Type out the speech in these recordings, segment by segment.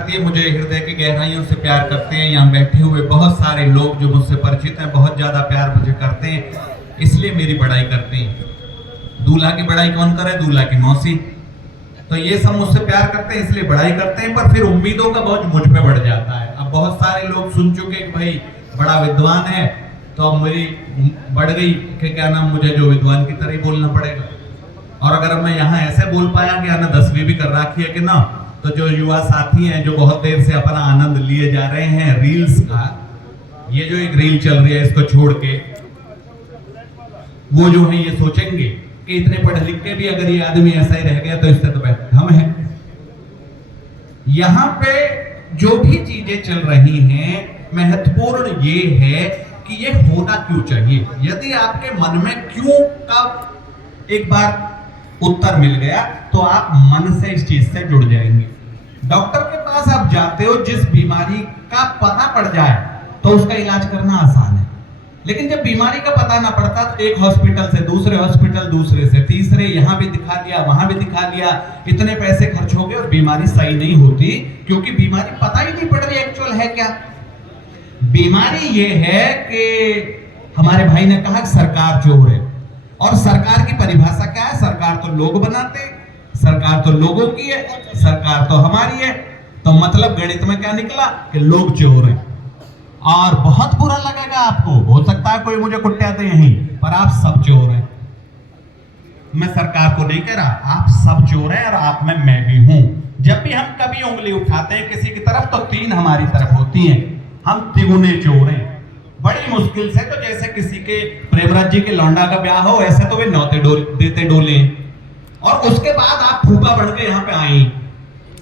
करती है, मुझे हृदय की गहराइयों से प्यार करते हैं। यहाँ बैठे हुए बहुत सारे लोग जो मुझसे परिचित हैं बहुत ज्यादा प्यार मुझे करते हैं, इसलिए मेरी बड़ाई करते हैं। दूल्हा की बड़ाई कौन करे? दूल्हा की मौसी। तो ये सब मुझसे प्यार करते हैं इसलिए बड़ाई करते हैं, पर फिर उम्मीदों का बोझ मुझ पे बढ़ जाता है। अब बहुत सारे लोग सुन चुके कि भाई बड़ा विद्वान है, तो अब मेरी बढ़ गई कि क्या नाम, मुझे जो विद्वान की तरह ही बोलना पड़ेगा। और अगर मैं यहाँ ऐसे बोल पाया कि ना 10वीं भी कर रखी है कि ना, तो जो युवा साथी हैं जो बहुत देर से अपना आनंद लिए जा रहे हैं रील्स का, ये जो एक रील चल रही है इसको छोड़ के, वो जो है ये सोचेंगे कि इतने पढ़े लिख के भी अगर ये आदमी ऐसा ही रह गया तो इससे तो बेहतर हम हैं। यहाँ पे जो भी चीजें चल रही हैं, महत्वपूर्ण ये है कि ये होना क्यों चाहिए। यदि आपके मन में क्यों का एक बार उत्तर मिल गया तो आप मन से इस चीज से जुड़ जाएंगे। डॉक्टर के पास आप जाते हो, जिस बीमारी का पता पड़ जाए तो उसका इलाज करना आसान है, लेकिन जब बीमारी का पता ना पड़ता तो एक हॉस्पिटल से दूसरे हॉस्पिटल, दूसरे से तीसरे, यहां भी दिखा दिया वहां भी दिखा दिया, इतने पैसे खर्च हो गए और बीमारी सही नहीं होती, क्योंकि बीमारी पता ही नहीं पड़ रही एक्चुअल है क्या। बीमारी ये है कि हमारे भाई ने कहा सरकार चोर है, और सरकार की परिभाषा क्या है? सरकार तो लोग बनाते, सरकार तो लोगों की है, सरकार तो हमारी है। तो मतलब गणित में क्या निकला कि लोग चोर हैं। और बहुत बुरा लगेगा आपको, हो सकता है कोई मुझे कुट्या दे यहीं, पर आप सब चोर हैं। मैं सरकार को नहीं कह रहा, आप सब चोर हैं और आप में मैं भी हूं। जब भी हम कभी उंगली उठाते हैं किसी की तरफ तो 3 हमारी तरफ होती हैं, हम तिगुने चोर हैं। बड़ी मुश्किल से, तो जैसे किसी के प्रेमराज जी के लौंडा का ब्याह हो, ऐसे तो वे न्योते देते डोले, और उसके बाद आप फूफा बन के यहाँ पे आई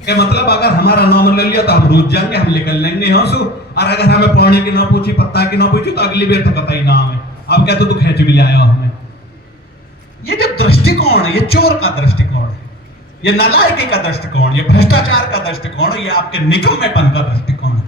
कि मतलब अगर हमारा नाम ले लिया तो हम रूठ जाएंगे, हम निकल लेंगे यहाँ से, और अगर हमें पौने की ना पूछी, पत्ता की ना पूछी, तो अगली बार तो पता ही नाम है। अब क्या तो तू खेच भी लाया हमें। ये जो दृष्टिकोण है, ये चोर का दृष्टिकोण है, ये नालायकी का दृष्टिकोण, ये भ्रष्टाचार का दृष्टिकोण, ये आपके निकम्मेपन का दृष्टिकोण है।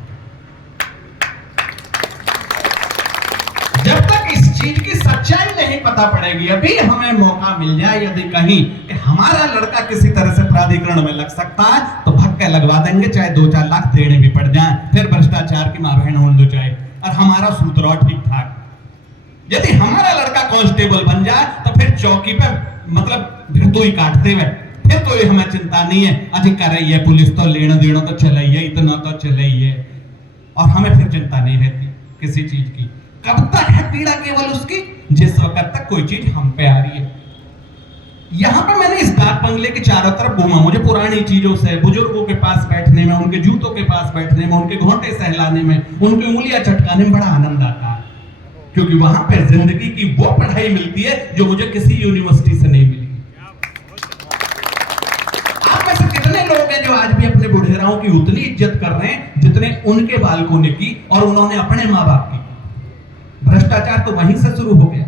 जब तक इस चीज की सच्चाई नहीं पता पड़ेगी, अभी हमें मौका मिल जाए यदि कहीं कि हमारा लड़का किसी तरह से प्राधिकरण में लग सकता है, तो भग के लगवा देंगे, चाहे 2-4 लाख देने भी पड़ जाए, फिर भ्रष्टाचार की मां बहन होने दो चाहे, और हमारा सूत्र ठीक ठाक। यदि हमारा लड़का कांस्टेबल बन जाए तो फिर चौकी पे मतलब भिड़तो ही काटते हुए, फिर कोई हमें चिंता नहीं है, अजी कर रही है पुलिस, तो लेना देना तो चले ही है, इतना तो चले ही है, और हमें फिर चिंता नहीं रहती किसी चीज की। कब तक है पीड़ा? केवल उसकी जिस वक्त तक कोई चीज हम पे आ रही है। यहां पर मैंने इस डाक बंगले के चारों तरफ घूमा, मुझे पुरानी चीजों से, बुजुर्गों के पास बैठने में, उनके जूतों के पास बैठने में, उनके घोंटे सहलाने में, उनकी उंगलियां चटकाने में बड़ा आनंद आता है, क्योंकि वहां पर जिंदगी की वो पढ़ाई मिलती है जो मुझे किसी यूनिवर्सिटी से नहीं मिली। आप में से कितने लोग हैं जो आज भी अपने बुढ़ेराओं की उतनी इज्जत कर रहे हैं जितने उनके बालकों ने की और उन्होंने अपने माँ बाप की? भ्रष्टाचार तो वहीं से शुरू हो गया।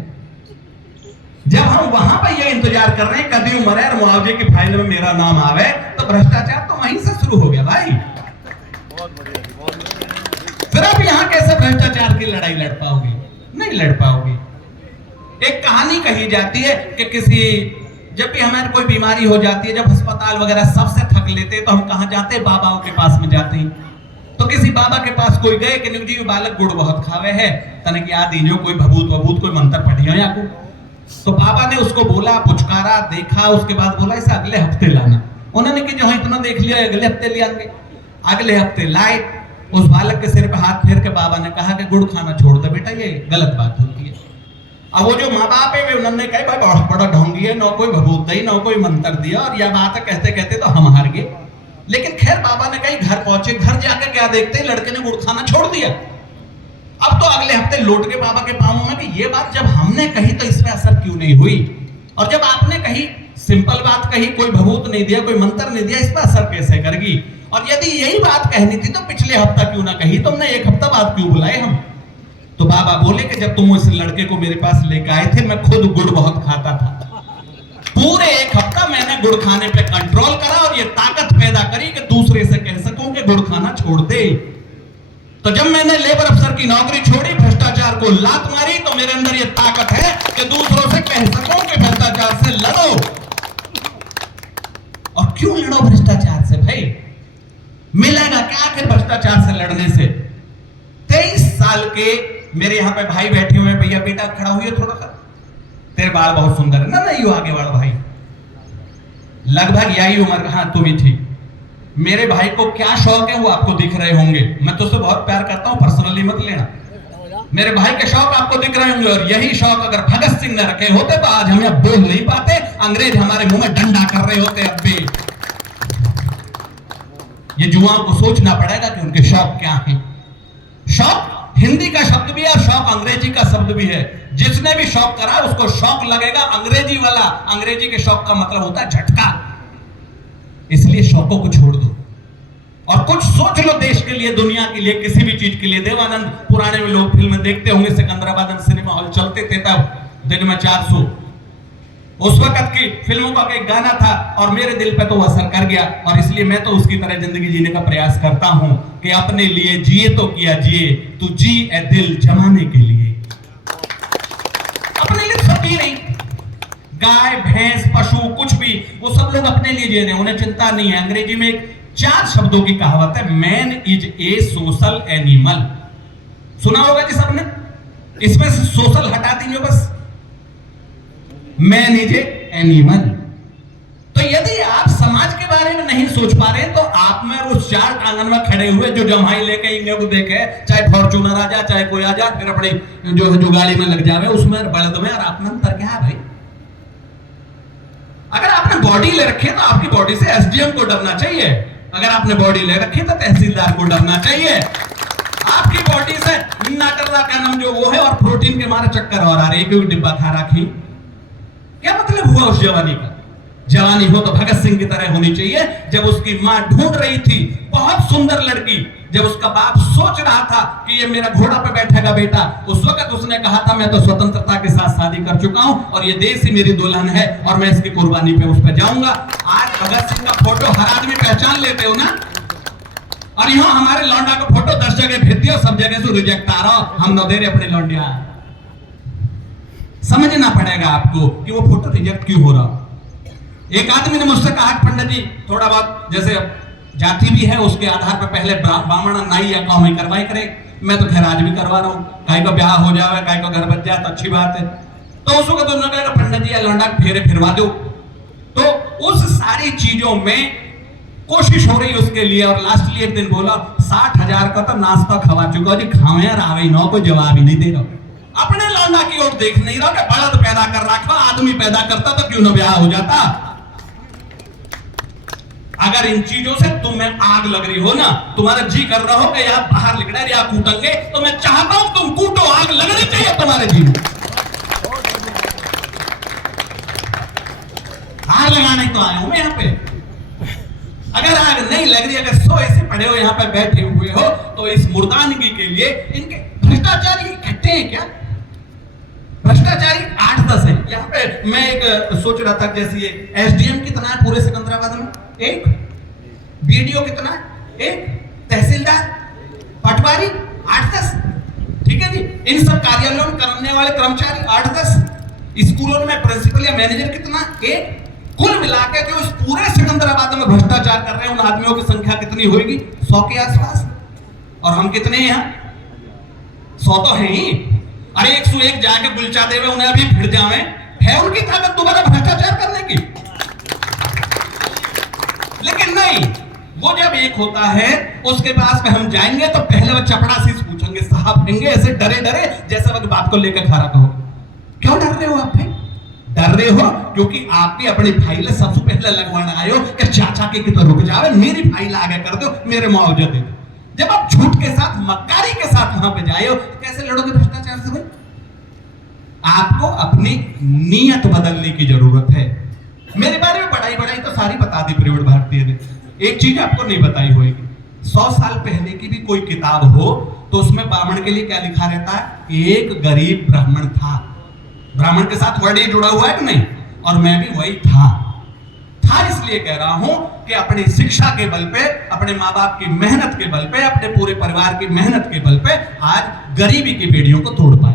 जब हम वहां पर ये इंतजार कर रहे हैं कभी उम्र है और मुआवजे की फाइल में मेरा नाम आवे, तो भ्रष्टाचार तो वहीं से शुरू हो गया भाई। फिर आप यहां कैसे भ्रष्टाचार की लड़ाई लड़ पाओगे? नहीं लड़ पाओगे। एक कहानी कही जाती है कि किसी, जब भी हमें कोई बीमारी हो जाती है, जब अस्पताल वगैरह सबसे थक लेते हैं, तो हम कहां जाते हैं? बाबाओं के पास में जाते हैं। तो किसी बाबा के पास कोई गए कि जी बालक गुड़ बहुत खावे है, तने की याद दीजिए कोई भभूत वभूत कोई मंत्र पढ़ियो या को। तो बाबा ने उसको बोला, पुचकारा, देखा, उसके बाद बोला इसे अगले हफ्ते लाना। उन्होंने कि जो इतना देख लिया अगले हफ्ते ले आएंगे। अगले हफ्ते लाए, उस बालक के सिर पे हाथ फेर के बाबा ने कहा कि गुड़ खाना छोड़ दे बेटा, ये गलत बात होती है। अब वो जो माँ बाप है उन्होंने कहा भाई बहुत बड़ा ढोंगी है, ना कोई भभूत दी, ना कोई मंत्र दिया, और यह बात कहते कहते तो हम हार गए। लेकिन खैर बाबा ने कहीं घर पहुंचे, घर जाकर क्या देखते हैं लड़के ने गुड़ खाना छोड़ दिया। अब तो अगले हफ्ते लौट के बाबा के पांव में कि ये बात जब हमने कही तो इसमें असर क्यों नहीं हुई, और जब आपने कही सिंपल बात कही, कोई भभूत नहीं दिया, कोई मंत्र नहीं दिया, इस पर असर कैसे करेगी? और यदि यही बात कहनी थी तो पिछले हफ्ता क्यों ना कही तुमने, 1 हफ्ता बाद क्यों बुलाए हम? तो बाबा बोले कि जब तुम उस लड़के को मेरे पास लेकर आए थे, मैं खुद गुड़ बहुत खाता था, पूरे 1 हफ्ता मैंने गुड़ खाने पे कंट्रोल करा और ये ताकत पैदा करी कि दूसरे से कह सकूं कि गुड़ खाना छोड़ दे। तो जब मैंने लेबर अफसर की नौकरी छोड़ी, भ्रष्टाचार को लात मारी, तो मेरे अंदर ये ताकत है कि दूसरों से कह सकूं कि भ्रष्टाचार से लड़ो। और क्यों लड़ो भ्रष्टाचार से भाई? मिलेगा क्या आखिर भ्रष्टाचार से लड़ने से? 23 साल के मेरे यहाँ पे भाई बैठे हुए, भैया बेटा खड़ा हुई है थोड़ा सा, तेरे बाल बहुत सुंदर है ना, नहीं आगे वाला भाई लगभग यही उम्र, हाँ तुम ही ठीक। मेरे भाई को क्या शौक है वो आपको दिख रहे होंगे, मैं तो उससे बहुत प्यार करता हूं, पर्सनली मत लेना। मेरे भाई के शौक आपको दिख रहे होंगे, और यही शौक अगर भगत सिंह ने रखे होते तो आज हम यहाँ बोल नहीं पाते, अंग्रेज हमारे मुंह में डंडा कर रहे होते। अब भी ये युवाओं को सोचना पड़ेगा कि उनके शौक क्या हैं। शौक हिंदी का शब्द भी है और शौक अंग्रेजी का शब्द भी है। जिसने भी शौक करा उसको शौक लगेगा अंग्रेजी वाला। अंग्रेजी के शौक का मतलब होता है झटका। इसलिए शौकों को छोड़ दो और कुछ सोच लो देश के लिए, दुनिया के लिए, किसी भी चीज के लिए। देवानंद, पुराने में लोग फिल्में देखते होंगे, सिकंदराबाद सिनेमा हॉल चलते थे तब, दिन में 400। उस वक्त की फिल्मों का एक गाना था और मेरे दिल पे तो वो असर कर गया, और इसलिए मैं तो उसकी तरह जिंदगी जीने का प्रयास करता हूं कि अपने लिए जिए तो किया जिए, तू जी ए दिल जमाने के लिए। अपने लिए सब जी नहीं, गाय भैंस पशु कुछ भी, वो सब लोग अपने लिए जी रहे हैं, उन्हें चिंता नहीं है। अंग्रेजी में एक 4 शब्दों की कहावत है, man is a social animal. सुना होगा जी सबने, इसमें से सोशल हटा दीजिए बस, मैन इज ए एनिमल। तो यदि आप समाज के बारे में नहीं सोच पा रहे तो आप में उस 4 आंगन में खड़े हुए जो जमाई लेके इंगे को देखे, चाहे फॉर्च्यूनर आ जा चाहे कोई आ जा, फिर अपनी जो गाड़ी में लग जावे उसमें बलद में, और आप में अंतर क्या है भाई? अगर आपने बॉडी ले रखी है तो आपकी बॉडी से एसडीएम को डरना चाहिए, अगर आपने बॉडी ले रखी है तो तहसीलदार को डरना चाहिए। आपकी बॉडी से नाटरदा का नाम जो वो है और प्रोटीन के मारे चक्कर और आ रहे, क्योंकि डिब्बा खा रखी। क्या मतलब हुआ उस जवानी का? जवानी हो तो भगत सिंह की तरह होनी चाहिए। जब उसकी मां ढूंढ रही थी बहुत सुंदर लड़की, जब उसका बाप सोच रहा था कि ये मेरा घोड़ा पे बैठेगा बेटा, उस वक्त उसने कहा था मैं तो स्वतंत्रता के साथ शादी कर चुका हूं और ये देश ही मेरी दुल्हन है और मैं इसकी कुर्बानी पे उस पे जाऊंगा। आज भगत सिंह का फोटो हर आदमी पहचान लेते हो ना, और यहाँ हमारे लौंडा का फोटो 10 जगह भेज दिया, सब जगह से रिजेक्ट आ रहा, हम न दे रहे अपने लौंडिया। समझना पड़ेगा आपको कि वो फोटो रिजेक्ट क्यों हो रहा। एक आदमी ने मुझसे कहा पंडित जी थोड़ा बहुत जैसे जाति भी है उसके आधार पर पहले ब्राह्मण नाई या कौमी करवाई करे। मैं तो खैर आज भी करवा रहा हूँ, गाय का ब्याह हो जाए, गाय का घर बच जाए तो अच्छी बात है। तो उस वक्त उन्होंने कहा पंडित जी लौंडा फेरे फिरवा दो। तो उस सारी चीजों में कोशिश हो रही उसके लिए, और लास्टली एक दिन बोला 60,000 का तो नाश्ता खवा चुका जी, खावे रावे ना, कोई जवाब ही नहीं दे रहा। अपने लौंडा की ओर देख नहीं रहा कि बलद पैदा कर रखा, आदमी पैदा करता तो क्यों ना ब्याह हो जाता। अगर इन चीजों से तुम्हें आग लग रही हो ना, तुम्हारा जी कर रहा हो कि यार बाहर निकले या कूटेंगे, तो मैं चाहता हूं तुम कूटो, आग लगनी चाहिए तुम्हारे जी में। आग लगाने तो आया हूं मैं यहाँ पे। अगर आग नहीं लग रही, अगर सो ऐसे पड़े हो यहाँ पे बैठे हुए हो, तो इस मुर्दानगी के लिए इनके भ्रष्टाचारी इकट्ठे हैं क्या? भ्रष्टाचारी 8-10 है यहाँ पे। मैं एक सोच रहा था जैसे ये एसडीएम कितना है पूरे सिकंदराबाद में? 1। बीडीओ कितना है? 1। तहसीलदार, पटवारी 8-10। ठीक है जी। इन सब कार्यालयों में करने वाले कर्मचारी 8-10। स्कूलों में प्रिंसिपल या मैनेजर कितना? 1। कुल मिलाकर जो इस पूरे सिकंदराबाद में भ्रष्टाचार कर रहे हैं उन आदमियों की संख्या कितनी होगी? 100 के आसपास। और हम कितने हैं यहाँ? 100 तो है ही। अरे 101 जाके बुलचा देवे उन्हें अभी फिर जावे, है उनकी ताकत दोबारा भ्रष्टाचार करने की। लेकिन नहीं, वो जब एक होता है उसके पास में हम जाएंगे तो पहले वो चपड़ासी से पूछेंगे, साहब देंगे ऐसे डरे डरे जैसे वक्त बाप को लेकर खड़ा कहो। क्यों डर रहे हो आप भाई? डर रहे हो क्योंकि आप भी अपनी फाइल सबसे पहले लगवाना आयो कि चाचा के तो रुक जावे, मेरी फाइल आगे कर दो, मेरे मुआवजा दे दो। जब आप झूठ के साथ मक्कारी के साथ वहां पे जाए हो, कैसे लड़ोगे भ्रष्टाचार से भाई? आपको अपनी नीयत बदलने की जरूरत है। मेरे बारे में बढ़ाई तो सारी बता दी प्रवीण भारतीय ने, एक चीज आपको नहीं बताई होगी। 100 साल पहले की भी कोई किताब हो तो उसमें ब्राह्मण के लिए क्या लिखा रहता है? एक गरीब ब्राह्मण था। ब्राह्मण के साथ वर्ड जुड़ा हुआ है कि नहीं? और मैं भी वही था। इसलिए कह रहा हूं कि अपनी शिक्षा के बल पे, अपने माँ बाप की मेहनत के बल पे, अपने पूरे परिवार की मेहनत के बल पे आज गरीबी की बेड़ियों को तोड़ पाए।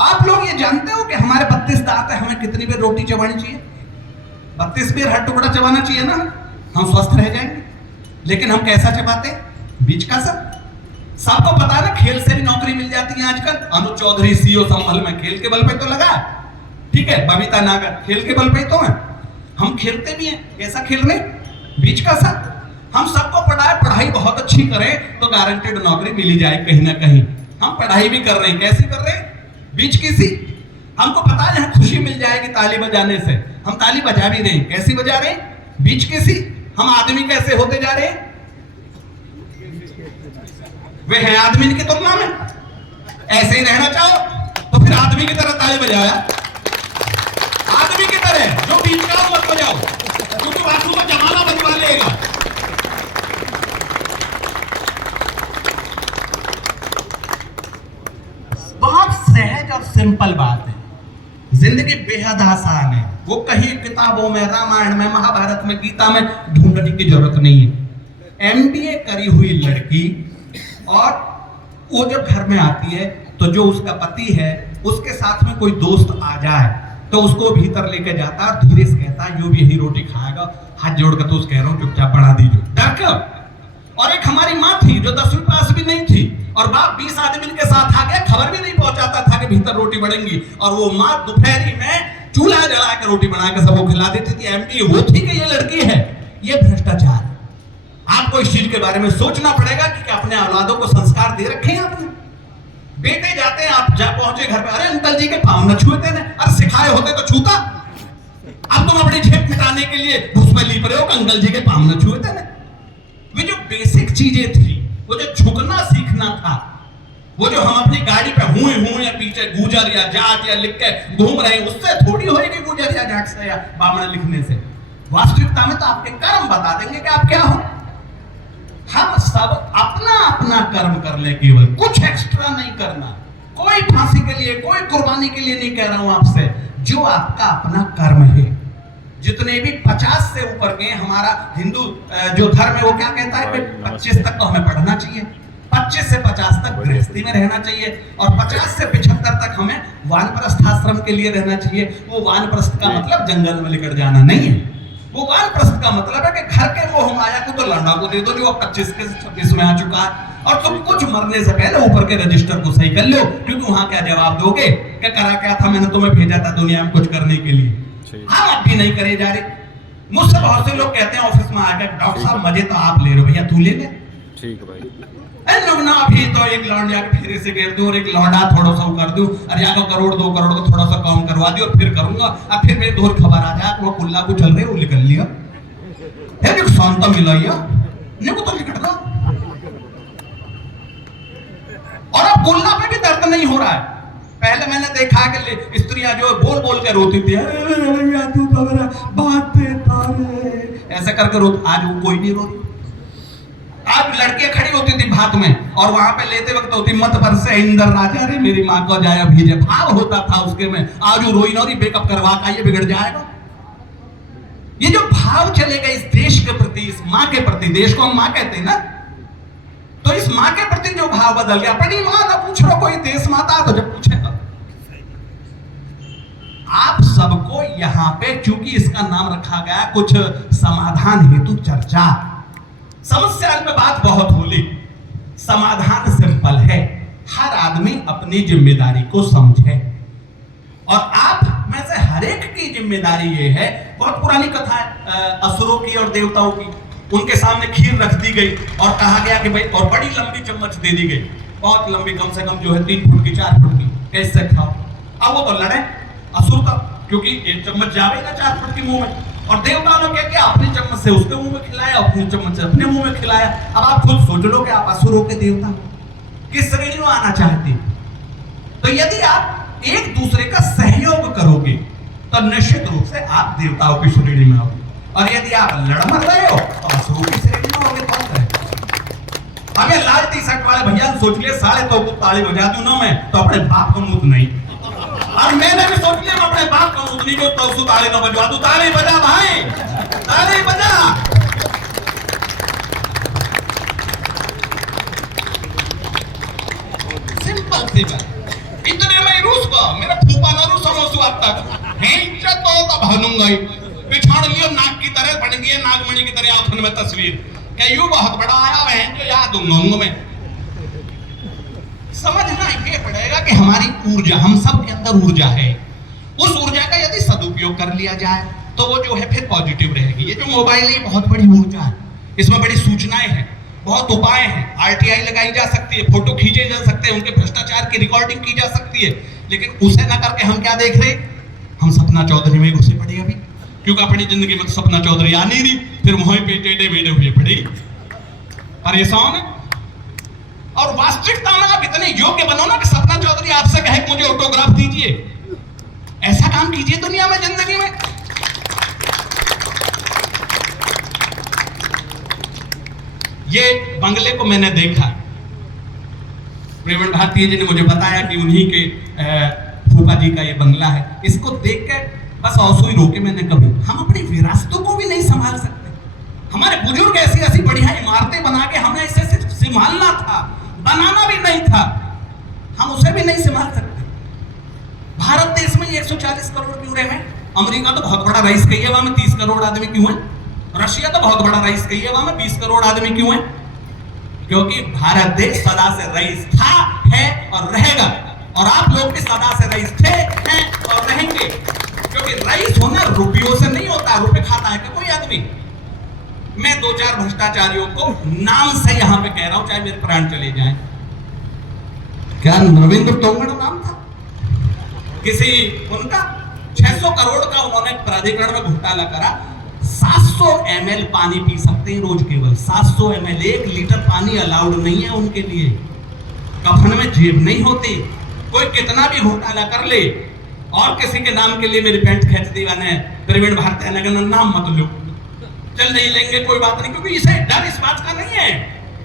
आप लोग ये जानते हो कि हमारे 32 दांत है, हमें कितनी बार रोटी चबानी चाहिए? 32 बेर हर टुकड़ा चबाना चाहिए ना, हम स्वस्थ रह जाएंगे। लेकिन हम कैसा चबाते, बीच का सब। सबको पता है ना, खेल से भी नौकरी मिल जाती है आजकल। अनुज चौधरी सीओ संभल में खेल के बल पे तो लगा, ठीक है। बबीता नागर खेल के बल पे तो है। हम खेलते भी हैं, कैसा खेल रहे, बीच का सब। हम सबको पढ़ाए, पढ़ाई बहुत अच्छी करें तो गारंटेड नौकरी मिली जाए कहीं ना कहीं। हम पढ़ाई भी कर रहे हैं, कैसे कर रहे हैं, बीच की सी। हमको पता है यहाँ खुशी मिल जाएगी ताली बजाने से, हम ताली बजा भी रहे हैं, कैसी बजा रहे हैं, बीच की सी। हम आदमी कैसे होते जा रहे हैं, वे हैं आदमी की तुलना में। ऐसे ही रहना चाहो तो फिर आदमी की तरह ताली बजाया, आदमी की तरह, जो बीच का मत बजाओ, क्योंकि बाथरूम का जमाना बनवा लेगा। बहुत सहज और सिंपल बात है, जिंदगी बेहद आसान है। वो कहीं किताबों में, रामायण में, महाभारत में, गीता में ढूंढने की जरूरत नहीं है। एमबीए करी हुई लड़की और वो जब घर में आती है तो जो उसका पति है उसके साथ में कोई दोस्त आ जाए तो उसको भीतर लेके जाता है और धीरे से कहता है यो भी यही रोटी खाएगा, हाथ जोड़कर तो कह रहा हूं चुपचाप बढ़ा दीजिए, डर क्यों। और एक हमारी माँ थी जो 10वीं पास भी नहीं थी और बाप 20 आदमी के साथ आ गया, खबर भी नहीं पहुंचाता था कि भीतर रोटी बढ़ेंगी, और वो माँ दोपहरी में चूल्हा जला के रोटी बना के सबको खिला देती थी। एमबीए वो थी कि ये लड़की है, ये भ्रष्टाचार। आपको इस चीज के बारे में सोचना पड़ेगा कि अपने औलादों को संस्कार दे रखे हैं आपने। बेटे जाते हैं, आप जा पहुंचे घर पे, अरे अंकल जी के पाँव न छूते ने, अरे सिखाए होते तो छूता। अब तुम अपनी झेप मिटाने के लिए उसमें लीप रहे हो कि अंकल जी के पाँव न छूते ने। वे जो बेसिक चीजें थी, वो जो झुकना सीखना था, वो जो हम अपनी गाड़ी पे हुए या पीछे गुजर या जाट या लिख के घूम रहे हैं, उससे थोड़ी होगी गुजर या जाट से या बामण लिखने से। वास्तविकता में तो आपके कर्म बता देंगे कि आप क्या हो। हम सब अपना अपना कर्म कर ले, केवल कुछ एक्स्ट्रा नहीं करना। कोई फांसी के लिए, कोई कुर्बानी के लिए नहीं कह रहा हूं आपसे, जो आपका अपना कर्म है। जितने भी 50 से ऊपर के, हमारा हिंदू जो धर्म है वो क्या कहता है, 25 तक तो हमें पढ़ना चाहिए, 25 से 50 तक गृहस्थी में रहना चाहिए, और 50 से 75 तक हमें वानप्रस्थ आश्रम के लिए रहना चाहिए। वो वानप्रस्थ का मतलब जंगल में लेकर जाना नहीं है। वो वानप्रस्थ का मतलब है कि घर के मोह माया को तो लौंडा को दे दो जो 25 के 26 में आ चुका है, और तुम कुछ मरने से पहले ऊपर के रजिस्टर को सही कर लो, क्योंकि वहां क्या जवाब दोगे, क्या करा क्या था, मैंने तुम्हें भेजा था दुनिया में कुछ करने के लिए। हम अब भी नहीं करे जा रहे। मुझसे बहुत से लोग कहते हैं ऑफिस में आकर, डॉक्टर साहब मजे तो आप ले रहे हो, भैया तू ले ले। ठीक है भाई। ना अभी तो एक लौंडा के फेरे से घेर दूं और एक लौंडा थोड़ा सा कर दूं, और या तो करोड़ 2 करोड़ को थोड़ा सा कम करवा दियो और फिर करूंगा। अब फिर मेरे दोर खबर आ जाए वो कुल्ला को चल रहे वो निकल लिया, फिर शांता मिला ने को तो निकट रहा, और अब कुल्ला पे भी दर्द नहीं हो रहा है। पहले मैंने देखा कि स्त्रियां जो बोल बोल के रोती थी, ऐसे करके रोती, आज वो कोई नहीं रोती। आज लड़कियां खड़ी होती थी भात में और वहां पे लेते वक्त होती, मत बरसे इंद्र राजा रे मेरी माँ को जाया भेजे, भाव होता था उसके में। आज वो रोई नौरी बेकअप करवा का ये बिगड़ जाएगा। ये जो भाव चलेगा इस देश के प्रति, इस माँ के प्रति, देश को हम माँ कहते हैं ना, तो इस माँ के प्रति जो भाव बदल गया, अपनी माँ ना पूछ रहा कोई देश माता, तो जब पूछेगा आप सबको यहाँ पे, चूंकि इसका नाम रखा गया कुछ समाधान हेतु चर्चा, समस्या पे बात बहुत होली, समाधान सिंपल है, हर आदमी अपनी जिम्मेदारी को समझे, और आप में से हर एक की जिम्मेदारी ये है। बहुत पुरानी कथा है असुरों की और देवताओं की। उनके सामने खीर रख दी गई और कहा गया कि भाई, और बड़ी लंबी चम्मच दे दी गई, बहुत लंबी, कम से कम जो है 3 फुट की 4 फुट की, कैसे खाओ। अब वो तो लड़े असुर का, क्योंकि एक चम्मच जावे ना 4 फुट की मुंह में, और देवताओं ने क्या किया, अपनी चम्मच से उसके मुंह में खिलाया, अपनी चम्मच से अपने मुंह में खिलाया। अब आप खुद सोच लो कि आप असुरों के देवता किस श्रेणी में आना चाहते हैं। तो यदि आप एक दूसरे का सहयोग करोगे तो निश्चित रूप से आप देवताओं की श्रेणी में आओगे, और यदि आप लड़ मर रहे हो तो असुरों की श्रेणी में होगे। कौन करेगा? अगर लाल टी शर्ट वाले भैया सोच लिए 3:30 ताली बजा दूं ना मैं, तो अपने बाप को मुंह नहीं, और मैंने भी सोच लिया मैं अपने बाप का मुंह नहीं, जो तो ताली ना बजवा दूं। ताली बजा भाई, ताली बजा। सिंपल सी बात, इतने में रूस को मेरा फूफा ना रूस समझ अब तक है, इज्जत तो भानुंगा ही। फाड़ लियो नाग की तरह बन गई, नागमणि की तरह आंखों में तस्वीर क्या यू बहुत बड़ा आया वह जो याद उमंग में। समझना ये पड़ेगा कि हमारी ऊर्जा, हम सब के अंदर ऊर्जा है, उस ऊर्जा का यदि सदुपयोग कर लिया जाए तो वो जो है फिर पॉजिटिव रहेगी। ये जो मोबाइल है बहुत बड़ी ऊर्जा है, इसमें बड़ी सूचनाएं हैं, बहुत उपाय हैं, आरटीआई लगाई जा सकती है, फोटो खींचे जा सकते हैं, उनके भ्रष्टाचार की रिकॉर्डिंग की जा सकती है, लेकिन उसे ना करके हम क्या देख रहे, हम सपना चौधरी में घुसे पड़े अभी, क्योंकि अपनी जिंदगी में सपना चौधरी आ नहीं रही, फिर वहीं पे टेढ़े मेढ़े हुए पड़े परेशान। और वास्तविकता में आप इतने योग्य बनो ना कि सपना चौधरी आपसे कहे कि मुझे ऑटोग्राफ दीजिए, ऐसा काम कीजिए दुनिया में, जिंदगी में। ये बंगले को मैंने देखा, प्रवीण भारती जी ने मुझे बताया कि उन्हीं के फूफा जी का ये बंगला है। इसको देख के बस औसू ही रोके मैंने कभी, हम अपनी विरासतों को भी नहीं संभाल सकते। हमारे बुजुर्ग ऐसी ऐसी बढ़िया इमारतें बना के हमने इसे सिर्फ संभालना था, बनाना भी नहीं था, हम उसे भी नहीं संभाल सकते। भारत देश में 140 करोड़ क्यों रहे हैं? अमेरिका तो बहुत बड़ा रईस कही है, वहां में 30 करोड़ आदमी क्यों है? रशिया तो बहुत बड़ा रईस कही है, वहां में 20 करोड़ आदमी क्यों है? क्योंकि भारत देश सदा से रईस था, है और रहेगा, और आप लोग भी सदा से रईस थे, हैं और रहेंगे। क्योंकि रईस होना रुपयों से नहीं होता, रुपए खाता है कि कोई आदमी। मैं 2-4 भ्रष्टाचारियों को नाम से यहां पे कह रहा हूं, चाहे मेरे प्राण चले जाएं। क्या रविंद्र तोंगड़ नाम था किसी उनका? 600 करोड़ का उन्होंने प्राधिकरण में घोटाला करा। 700 ml पानी पी सकते हैं रोज, केवल 700 ml, 1 लीटर पानी अलाउड नहीं है उनके लिए। कफन में जेब नहीं होती, कोई कितना भी घोटाला कर ले और किसी के नाम के लिए मेरी पैंट खींच दी मैंने, प्रवीण भारती ने कहना नाम मत लो, चल नहीं लेंगे कोई बात नहीं, क्योंकि इसे डर इस बात का नहीं है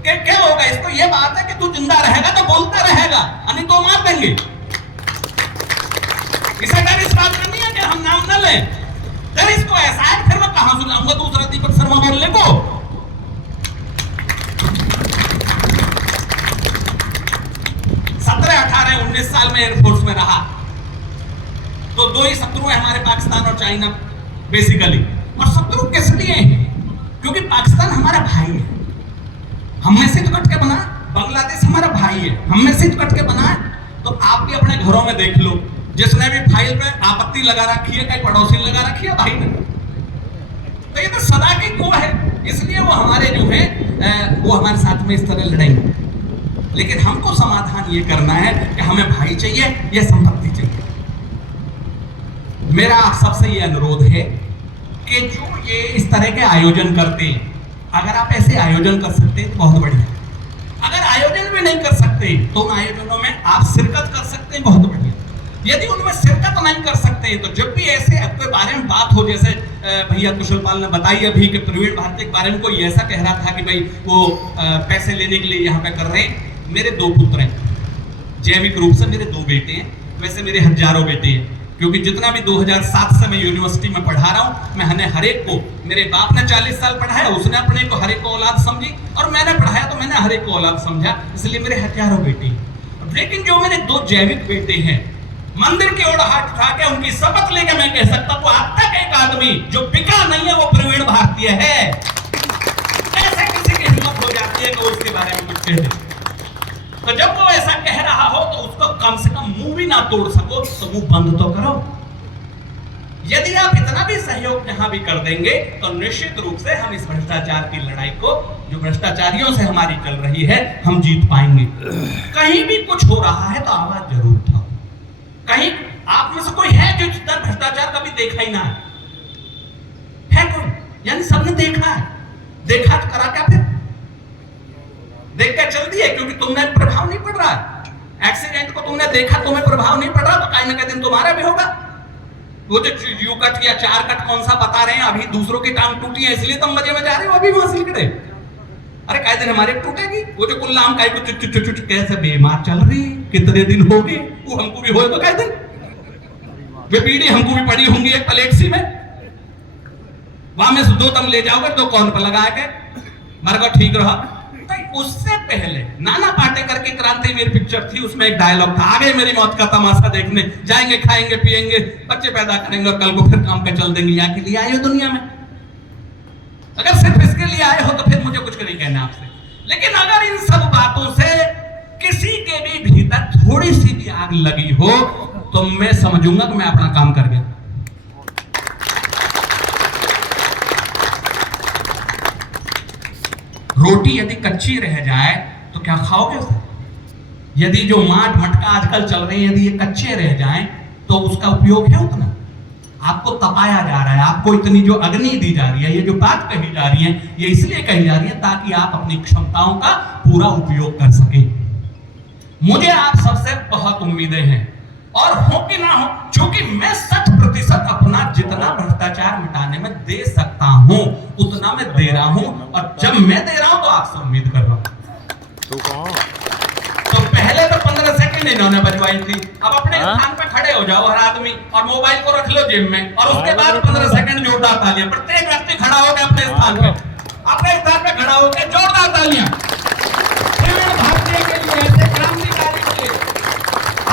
कि क्या होगा। इसको ये बात है कि तू जिंदा रहेगा तो बोलता रहेगा, नहीं तो मार देंगे। इसे डर इस बात का नहीं है कि हम नाम न लें, डर इसको ऐसा है फिर मैं कहां सुनाऊंगा दूसरा दीपक शर्मा बोलने को। 17, 18, 19 साल में एयरफोर्स में रहा तो 2 ही शत्रु है हमारे, पाकिस्तान और चाइना बेसिकली। और शत्रु किस लिए हैं? क्योंकि पाकिस्तान हमारा भाई है, हम में से तो कट के बना, बांग्लादेश हमारा भाई है, हम में से तो कट के बना है। तो आप भी अपने घरों में देख लो, जिसने भी फाइल पे आपत्ति लगा रखी है, कहीं पड़ोसी ने लगा रखी है भाई ने, तो ये तो सदा की कुआ है, इसलिए वो हमारे जो है वो हमारे साथ में इस तरह लड़ेंगे। लेकिन हमको समाधान ये करना है कि हमें भाई चाहिए या संपत्ति चाहिए। मेरा आप सबसे ये अनुरोध है कि जो ये इस तरह के आयोजन करते हैं, अगर आप ऐसे आयोजन कर सकते हैं तो बहुत बढ़िया, अगर आयोजन भी नहीं कर सकते तो उन आयोजनों में आप शिरकत कर सकते हैं, बहुत बढ़िया। यदि उनमें शिरकत नहीं कर सकते तो जब भी ऐसे आपके बारे में बात हो, जैसे भैया कुशलपाल ने बताई अभी कि प्रवीण भारती के बारे में कोई ऐसा कह रहा था कि भाई वो पैसे लेने के लिए यहाँ पे कर रहे हैं। मेरे 2 पुत्र हैं, जैविक रूप से मेरे 2 बेटे हैं, वैसे मेरे हजारों बेटे हैं, क्योंकि जितना भी 2007 से मैं यूनिवर्सिटी में पढ़ा रहा हूँ, मैंने हर एक को, मेरे बाप ने 40 साल पढ़ाया, उसने अपने को हर एक को औलाद समझी, और मैंने पढ़ाया तो मैंने हर एक को औलाद समझा, इसलिए मेरे हजारों बेटे हैं। लेकिन जो मेरे 2 जैविक बेटे हैं, मंदिर की ओर हाथ उठा के उनकी शपथ लेके मैं कह सकता हूं, आज तक एक आदमी जो बिका नहीं है वो प्रवीण भारतीय है। ऐसे किसी की हिम्मत हो जाती है कि उसके बारे में कुछ कह दे, तो जब वो ऐसा कह रहा हो तो उसको कम से कम मुंह भी ना तोड़ सको तो मुंह बंद तो करो। यदि आप इतना भी सहयोग जहां भी कर देंगे तो निश्चित रूप से हम इस भ्रष्टाचार की लड़ाई को, जो भ्रष्टाचारियों से हमारी चल रही है, हम जीत पाएंगे। कहीं भी कुछ हो रहा है तो आवाज जरूर उठाओ। कहीं आप में से कोई है जो भ्रष्टाचार कभी देखा ही ना है कोई? यानी सबने देखा है, देखा तो करा क्या फिर? देख कर चल दिए, क्योंकि तुमने प्रभाव नहीं पड़ रहा है। एक्सीडेंट को तुमने देखा, तुम्हें प्रभाव नहीं पड़ रहा, तो कहीं ना कहीं दिन तुम्हारा भी होगा। वो जो यू कट या 4 कट कौन सा बता रहे हैं, अभी दूसरों की टांग टूटी है इसलिए तुम मजे में जा रहे हो, अभी वहां सिलकड़े। अरे कई दिन हमारे टूटेगी, वो जो कुल्लाम का चुट कैसे बेमार चल रही है, कितने दिन हो गए, वो हमको भी होगा कई दिन, वे पीढ़ी हमको भी पड़ी होंगी एक प्लेट सी में, वहां में 2 तुम ले जाओगे, 2 कौन पर लगा के मरगा ठीक रहा। उससे पहले नाना पाटेकर की क्रांतिवीर पिक्चर थी, उसमें एक डायलॉग था, आगे मेरी मौत का तमाशा देखने जाएंगे, खाएंगे पिएंगे, बच्चे पैदा करेंगे और कल को फिर काम पे चल देंगे। यहाँ के लिए आए हो दुनिया में? अगर सिर्फ इसके लिए आए हो तो फिर मुझे कुछ नहीं कहना आपसे। लेकिन अगर इन सब बातों से किसी के भी भीतर थोड़ी सी भी आग लगी हो तो मैं समझूंगा कि मैं अपना काम कर गया। रोटी यदि कच्ची रह जाए तो क्या खाओगे उसे? यदि जो माट मटका आजकल चल रहे हैं यदि ये कच्चे रह जाएं तो उसका उपयोग है उतना? आपको तपाया जा रहा है, आपको इतनी जो अग्नि दी जा रही है, ये जो बात कही जा रही है, ये इसलिए कही जा रही है ताकि आप अपनी क्षमताओं का पूरा उपयोग कर सकें। मुझे आप सबसे बहुत उम्मीदें हैं और हो कि ना हो, क्योंकि मैं 60% अपना जितना भ्रष्टाचार मिटाने में दे सकता हूं उतना मैं दे रहा हूं, और जब मैं दे रहा हूं तो आपसे उम्मीद कर रहा हूं। तो पहले तो 15 सेकंड इन्होंने बजवाई थी, अब अपने स्थान पे खड़े हो जाओ हर आदमी और मोबाइल को रख लो जेब में, और उसके बाद 15 सेकंड जोरदार तालियां। प्रत्येक व्यक्ति खड़ा होकर अपने स्थान पे खड़ा होकर जोरदार तालियां भारतीय के लिए, ऐसे क्रांतिकारी के लिए।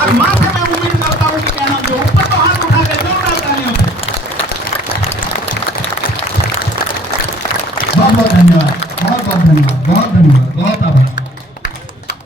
और मां से मैं उम्मीद करता हूं कि कहना जो ऊपर तो हाथ उठा के जोरदार तालियों से। बहुत बहुत धन्यवाद, बहुत बहुत धन्यवाद, बहुत